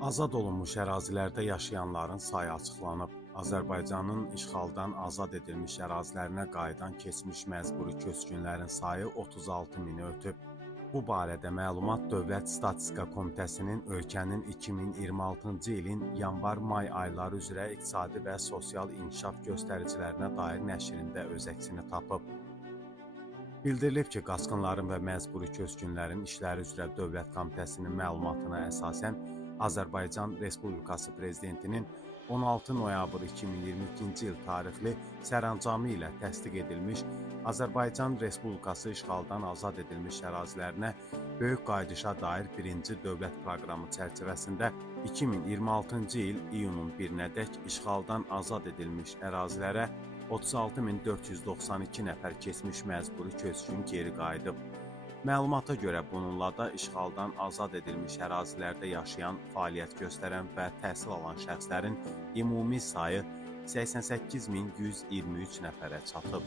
Azad olunmuş ərazilərdə yaşayanların sayı açıqlanıb. Azərbaycanın işğaldan azad edilmiş ərazilərinə qayıdan keçmiş məcburi köçkünlərin sayı 36 mini ötüb. Bu barədə məlumat Dövlət Statistika Komitəsinin ölkənin 2026-cı ilin yanvar-may ayları üzrə iqtisadi və sosial inkişaf göstəricilərinə dair nəşrində öz əksini tapıb. Bildirilib ki, qaçqınların və məcburi köçkünlərin işləri üzrə Dövlət Komitəsinin məlumatına əsasən Azərbaycan Respublikası Prezidentinin 16 noyabr 2022-ci il tarixli sərəncamı ilə təsdiq edilmiş Azərbaycan Respublikası işğaldan azad edilmiş ərazilərinə böyük qayıdışa dair birinci dövlət proqramı çərçivəsində 2026-cı il iyunun 1-nədək işğaldan azad edilmiş ərazilərə 36.492 nəfər keçmiş məcburi köçkün geri qayıdıb. Məlumata görə bununla da işğaldan azad edilmiş ərazilərdə yaşayan, fəaliyyət göstərən və təhsil alan şəxslərin ümumi sayı 88.123 nəfərə çatıb.